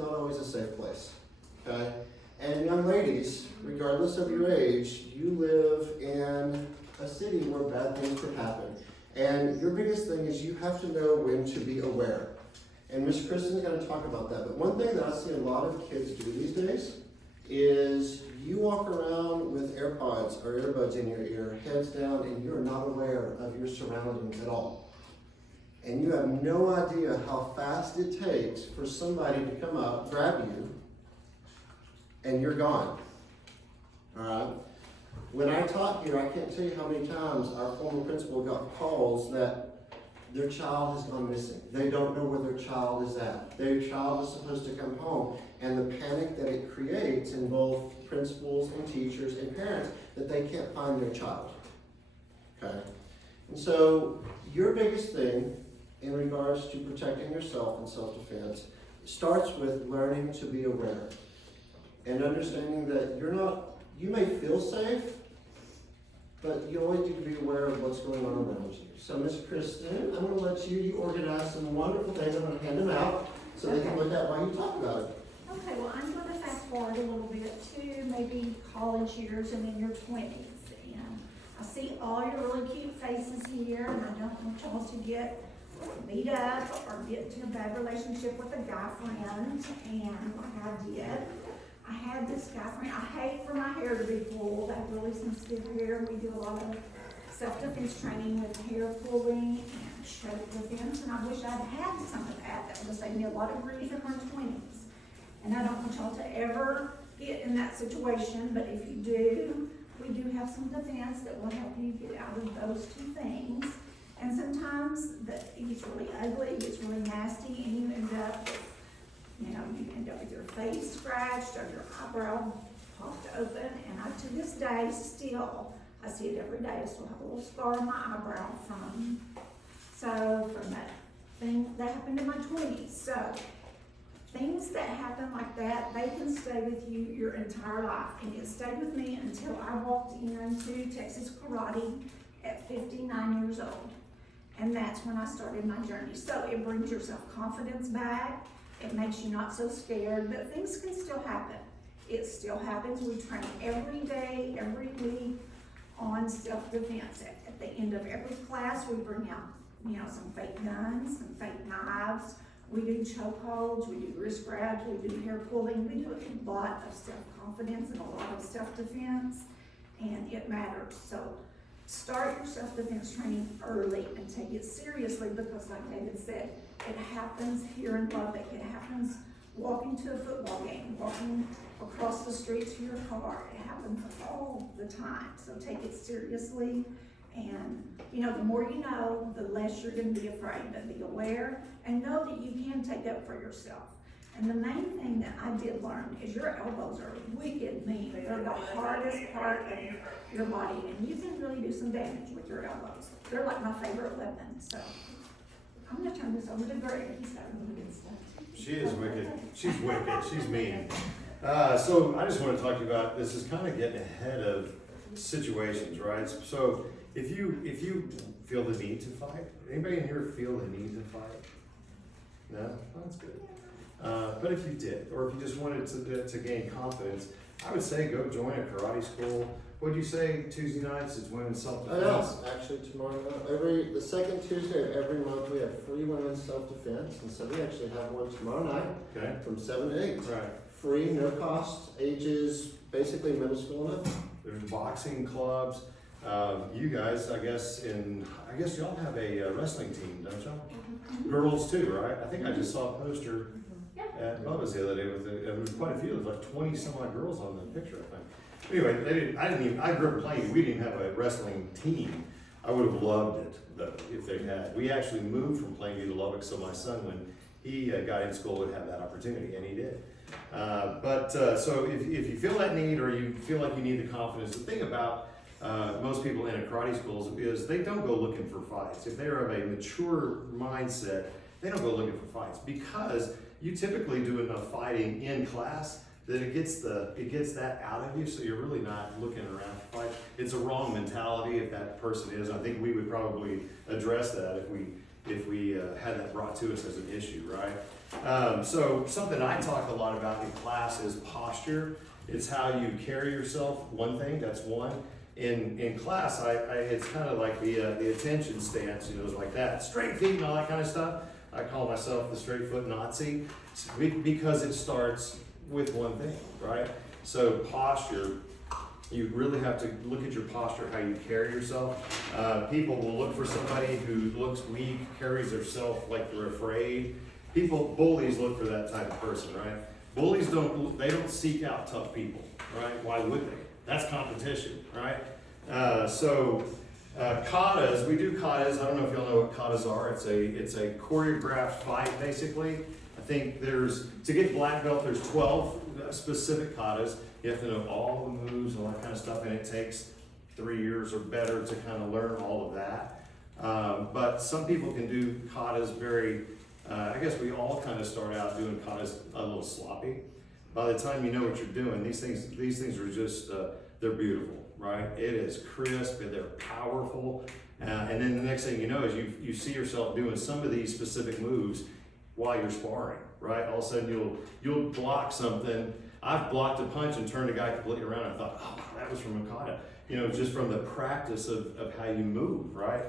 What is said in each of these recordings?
not always a safe place, okay? And young ladies, regardless of your age, you live in a city where bad things could happen. And your biggest thing is you have to know when to be aware. And Miss Kristen's going to talk about that. But one thing that I see a lot of kids do these days is you walk around with AirPods or earbuds in your ear, heads down, and you're not aware of your surroundings at all. And you have no idea how fast it takes for somebody to come up, grab you, and you're gone. All right? When I taught here, I can't tell you how many times our former principal got calls that their child has gone missing. They don't know where their child is at. Their child is supposed to come home, and the panic that it creates in both principals and teachers and parents that they can't find their child. Okay? And so your biggest thing in regards to protecting yourself and self-defense starts with learning to be aware and understanding that you may feel safe, but you always need to be aware of what's going on around you. So Miss Kristen, I'm going to let you organize some wonderful things. I'm going to hand them out so they can look at while you talk about it. Okay, well, I'm going to fast forward a little bit to maybe college years and in your 20s. And I see all your really cute faces here, and I don't want y'all to get beat up or get into a bad relationship with a guy friend. And like I did, I had this guy friend. I hate for my hair to be pulled. I have really sensitive hair. We do a lot of self-defense training with hair pulling and stroke defense, and I wish I'd had some of that. That would have saved me a lot of grief in my 20s. And I don't want y'all to ever get in that situation, but if you do, we do have some defense that will help you get out of those two things. And sometimes it gets really ugly, it gets really nasty, and you end up with your face scratched or your eyebrow popped open. And to this day, still, I see it every day. I still have a little scar on my eyebrow from that thing that happened in my 20s. So things that happen like that, they can stay with you your entire life. And it stayed with me until I walked into Texas karate at 59 years old. And that's when I started my journey. So it brings your self-confidence back. It makes you not so scared, but things can still happen. It still happens. We train every day, every week on self-defense. At the end of every class, we bring out, some fake guns, some fake knives. We do chokeholds, we do wrist grabs, we do hair pulling. We do a lot of self-confidence and a lot of self-defense, and it matters. So start your self-defense training early and take it seriously, because like David said, it happens here in Lubbock. It happens walking to a football game, walking across the street to your car. It happens all the time. So take it seriously. And, the more you know, the less you're going to be afraid. But be aware and know that you can take up for yourself. And the main thing that I did learn is your elbows are wicked mean. They're the hardest part of your body, and you can really do some damage with your elbows. They're like my favorite weapon. So I'm going to turn this over to Greg. He's got really good stuff. She is wicked. She's wicked. She's mean. So I just want to talk to you about this is kind of getting ahead of situations, right? So if you feel the need to fight, anybody in here feel the need to fight? No? Oh, that's good. But if you did, or if you just wanted to gain confidence, I would say go join a karate school. What'd you say, Tuesday nights, it's women's self-defense? Actually tomorrow night, the second Tuesday of every month, we have free women's self-defense, and so we actually have one tomorrow night. Okay. From 7 to 8. Right. Free, no cost, ages basically middle school and up. There's boxing clubs. You guys, I guess y'all have a wrestling team, don't y'all? Mm-hmm. Girls too, right? I think I just saw a poster at Bubba's the other day there was quite a few. There was like 20 some odd girls on the picture, I think. Anyway, I grew up in Plainview. We didn't have a wrestling team. I would have loved it though if they had. We actually moved from Plainview to Lubbock, so my son, when he got in school, would have that opportunity, and he did. So if you feel that need, or you feel like you need the confidence, the thing about most people in a karate schools is they don't go looking for fights. If they're of a mature mindset, they don't go looking for fights, because you typically do enough fighting in class that it gets that out of you, so you're really not looking around to fight. It's a wrong mentality if that person is. I think we would probably address that if we had that brought to us as an issue, right? So something I talk a lot about in class is posture. It's how you carry yourself, one thing, that's one. In class, it's kind of like the attention stance, it's like that. Straight feet and all that kind of stuff. I call myself the straight foot Nazi because it starts with one thing, right? So posture, you really have to look at your posture, how you carry yourself. People will look for somebody who looks weak, carries themselves like they're afraid. Bullies look for that type of person, right? Bullies don't seek out tough people, right? Why would they? That's competition, right? Katas, we do katas. I don't know if y'all know what katas are. It's a choreographed fight, basically. I think to get black belt, there's 12 specific katas. You have to know all the moves and all that kind of stuff, and it takes 3 years or better to kind of learn all of that. But some people can do katas very, I guess we all kind of start out doing katas a little sloppy. By the time you know what you're doing, these things are just, they're beautiful, right? It is crisp and they're powerful. And then the next thing you know is you see yourself doing some of these specific moves while you're sparring, right? All of a sudden you'll block something. I've blocked a punch and turned a guy completely around and thought, oh, that was from a kata. Just from the practice of how you move, right?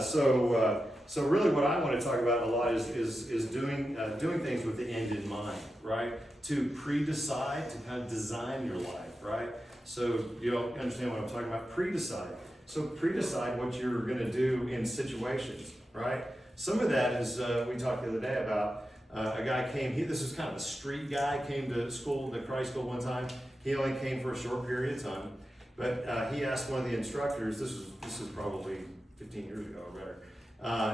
So really what I want to talk about a lot is doing things with the end in mind, right? To pre-decide, to kind of design your life, right? So you don't understand what I'm talking about, pre-decide. So pre-decide what you're going to do in situations, right? Some of that is, we talked the other day about a guy this is kind of a street guy, came to school, the Christ school one time. He only came for a short period of time, but he asked one of the instructors, this is probably 15 years ago or better,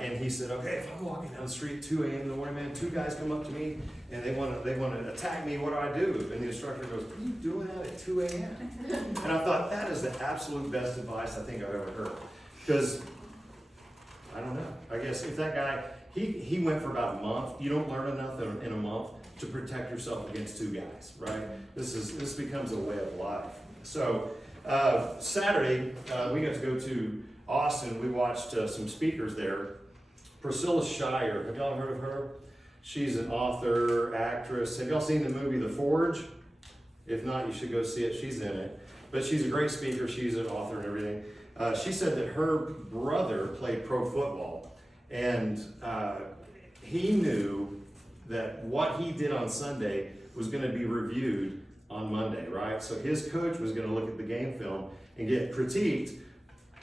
and he said, okay, if I'm walking down the street at 2 a.m. in the morning, man, 2 guys come up to me and they want to attack me, what do I do? And the instructor goes, what are you doing that at 2 a.m.? And I thought, that is the absolute best advice I think I've ever heard. Because, I don't know, I guess if that guy, he went for about a month. You don't learn enough in a month to protect yourself against 2 guys, right? This becomes a way of life. So, Saturday, we got to go to Austin. We watched some speakers there. Priscilla Shirer, have y'all heard of her? She's an author, actress. Have y'all seen the movie The Forge? If not, you should go see it. She's in it. But she's a great speaker. She's an author and everything. She said that her brother played pro football. And he knew that what he did on Sunday was going to be reviewed on Monday, right? So his coach was going to look at the game film and get critiqued,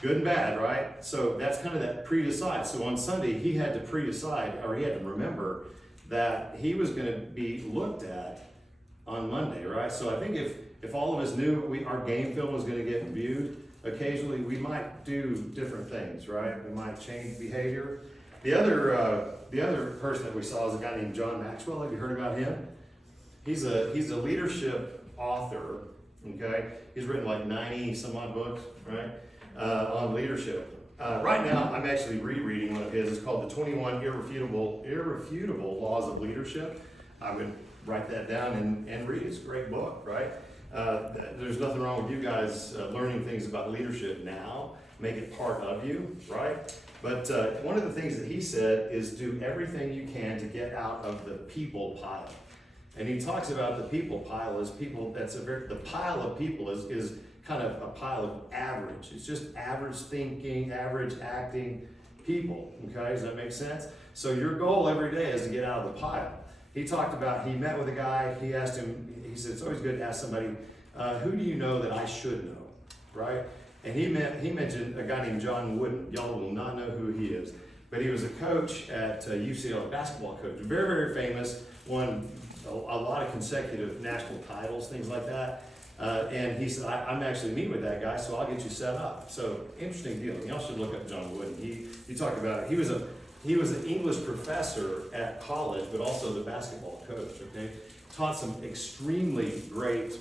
good and bad, right? So that's kind of that pre-decide. So on Sunday, he had to pre-decide, or he had to remember that he was going to be looked at on Monday, right? So I think if all of us knew our game film was going to get viewed, occasionally we might do different things, right? We might change behavior. The other person that we saw is a guy named John Maxwell. Have you heard about him? He's a leadership author. Okay, he's written like 90 some odd books, right, on leadership. Right now, I'm actually rereading one of his. It's called The 21 Irrefutable Laws of Leadership. I would write that down and read it. It's a great book, right? There's nothing wrong with you guys learning things about leadership now. Make it part of you, right? But one of the things that he said is do everything you can to get out of the people pile. And he talks about the people pile as people, the pile of people is kind of a pile of average. It's just average thinking, average acting people, okay? Does that make sense? So your goal every day is to get out of the pile. He talked about, he met with a guy, he asked him, he said, it's always good to ask somebody, who do you know that I should know, right? And he mentioned a guy named John Wooden. Y'all will not know who he is. But he was a coach at UCLA, basketball coach. Very, very famous, won a lot of consecutive national titles, things like that. And he said, I'm actually meeting with that guy, so I'll get you set up. So interesting deal. Y'all should look up John Wooden. He talked about it. He was an English professor at college, but also the basketball coach, okay? Taught some extremely great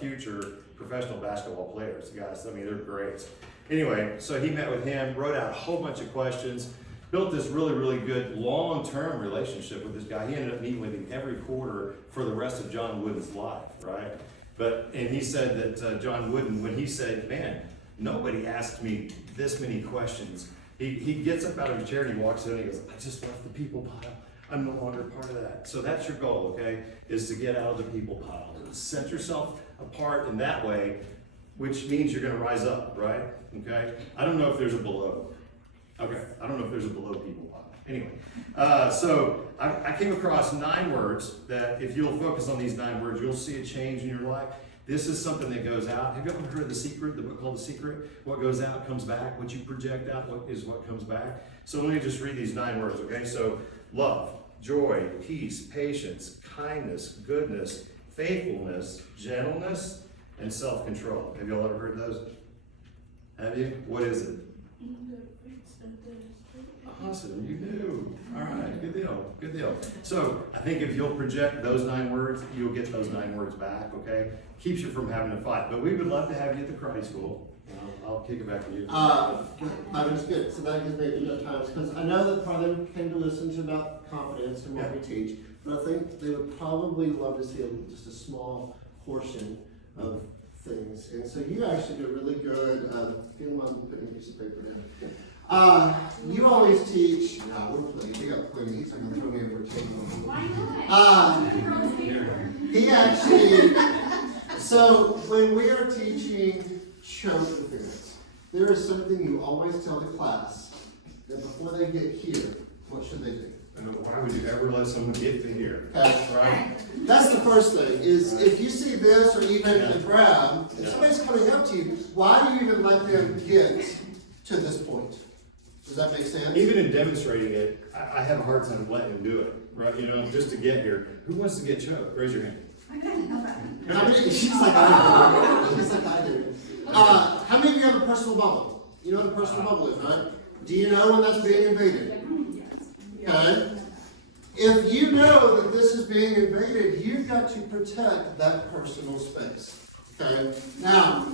future professional basketball players, guys. I mean, they're great. Anyway, so he met with him, wrote out a whole bunch of questions, built this really, really good long-term relationship with this guy. He ended up meeting with him every quarter for the rest of John Wooden's life, right? And he said that John Wooden, when he said, man, nobody asked me this many questions, he gets up out of his chair and he walks in and he goes, I just left the people pile. I'm no longer part of that. So that's your goal, okay? Is to get out of the people pile. Set yourself apart in that way, which means you're gonna rise up, right? Okay? I don't know if there's a below. Okay, I don't know if there's a below people pile. Anyway, so I came across 9 words that if you'll focus on these 9 words, you'll see a change in your life. This is something that goes out. Have you ever heard of The Secret, the book called The Secret? What goes out comes back. What you project out is what comes back. So let me just read these 9 words, okay? So love, joy, peace, patience, kindness, goodness, faithfulness, gentleness, and self-control. Have y'all ever heard those? Have you? What is it? Awesome, you do. All right, good deal, good deal. So I think if you'll project those 9 words, you'll get those 9 words back, okay? Keeps you from having to fight. But we would love to have you at the karate school. I'll kick it back to you. That was good. So that gives me enough time, because I know that part of them came to listen to about confidence and what we teach, but I think they would probably love to see just a small portion of things. And so you actually did really good. Get them on putting a piece of paper down. You always teach. No, we're plenty. We got plenty. He's going to throw me over a table. Why not? He actually. So when we are teaching choke defense, there is something you always tell the class that before they get here, what should they do? Why would you ever let someone get to here? Okay. Right? That's the first thing, is if you see this or even a grab, if somebody's coming up to you, why do you even let them get to this point? Does that make sense? Even in demonstrating it, I have a hard time letting them do it, right? You know, just to get here. Who wants to get choked? Raise your hand. How many, she's like I do. She's like I do. How many of you have a personal bubble? You know what a personal bubble is, right? Do you know when that's being invaded? Okay. If you know that this is being invaded, you've got to protect that personal space. Okay. Now,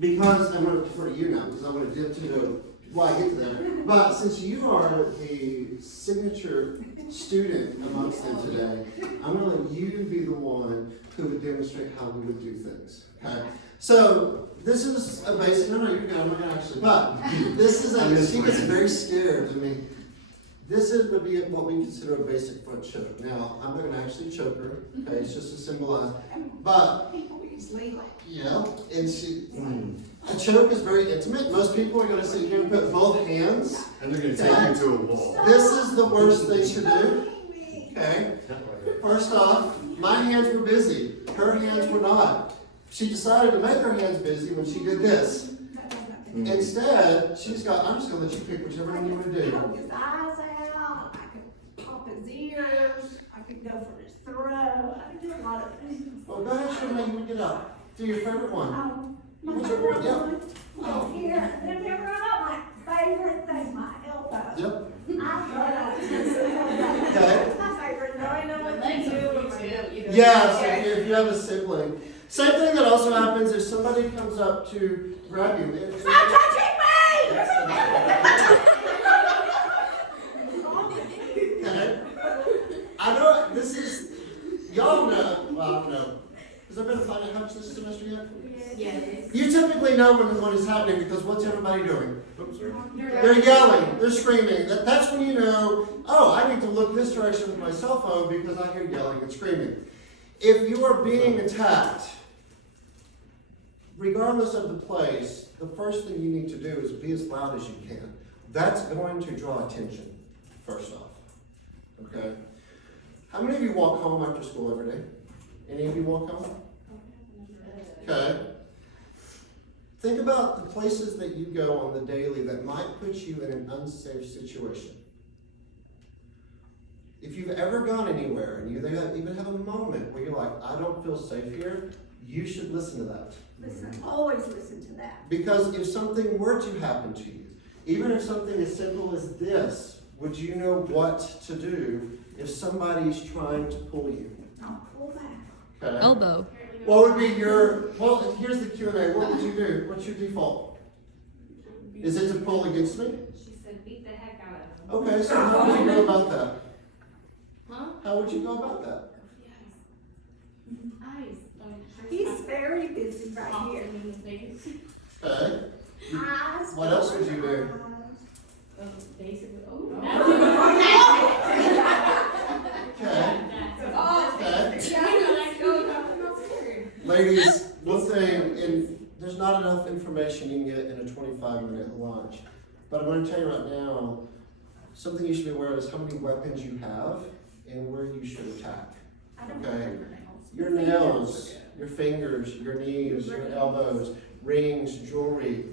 because I'm going to defer to you now, because I want to dip to why I get to that. But since you are the signature student amongst them today, I'm going to let you be the one who would demonstrate how we would do things. Okay. So this is a basic. No, you're good. I'm not going to actually. But this is a. She gets very scared. I mean, this would be what we consider a basic front choke. Now, I'm not going to actually choke her. Okay, it's just to symbolize. But yeah, and she. A choke is very intimate. Most people are going to sit here and put both hands. And they're going to take you to a wall. This is the worst thing to do. Okay. First off, my hands were busy. Her hands were not. She decided to make her hands busy when she did this. Instead, she's got, I'm just going to let you pick whichever one you want to do. Poke his eyes out, I could pop his ears, I could go for his throat, I could do a lot of things. Well, go ahead and show me how you would get up. Do your favorite one. My favorite one, oh, here, then we run up my favorite thing, my elbow. Yep. I thought I was going to say elbow. Okay. My favorite, now I know what they do. Yes, if you have a sibling. Same thing that also happens if somebody comes up to grab you. Stop touching me! Okay. I know this is, y'all know, well, I don't know. Has there been a fighting hunch this semester yet? Yes. You typically know when one is happening because what's everybody doing? Oops, sorry. They're yelling, they're screaming. That's when you know, oh, I need to look this direction with my cell phone because I hear yelling and screaming. If you are being attacked, regardless of the place, the first thing you need to do is be as loud as you can. That's going to draw attention, first off. Okay? How many of you walk home after school every day? Any of you walk home? Okay. Think about the places that you go on the daily that might put you in an unsafe situation. If you've ever gone anywhere and you even have a moment where you're like, I don't feel safe here, you should listen to that. Listen, always listen to that. Because if something were to happen to you, even if something as simple as this, would you know what to do if somebody's trying to pull you? I'll pull back. Okay. Elbow. What would be your, well, here's the Q&A. What would you do? What's your default? Is it to pull against me? She said beat the heck out of him. Okay, so how would you go about that? Huh? How would you go about that? Eyes. He's very busy right here. Okay. Eyes. What else would you do? Basically, Ladies, one thing, and there's not enough information you can get in a 25-minute lunch. But I'm gonna tell you right now, something you should be aware of is how many weapons you have and where you should attack. I don't Okay. have fingernails. Your nails, your fingers, your knees, your elbows, rings, jewelry,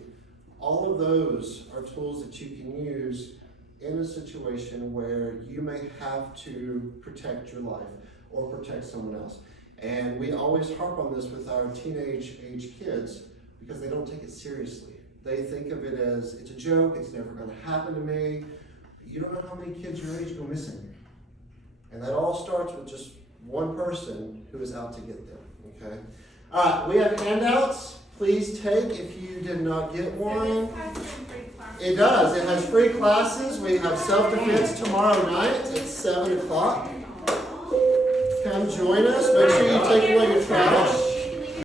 all of those are tools that you can use in a situation where you may have to protect your life or protect someone else. And we always harp on this with our teenage age kids because they don't take it seriously. They think of it as, it's a joke, it's never gonna happen to me. You don't know how many kids your age go missing. And that all starts with just one person who is out to get them, okay? All right, we have handouts. Please take if you did not get one. It does. It has free classes. We have self-defense tomorrow night at 7 o'clock. Come join us. Make sure you take away your trash.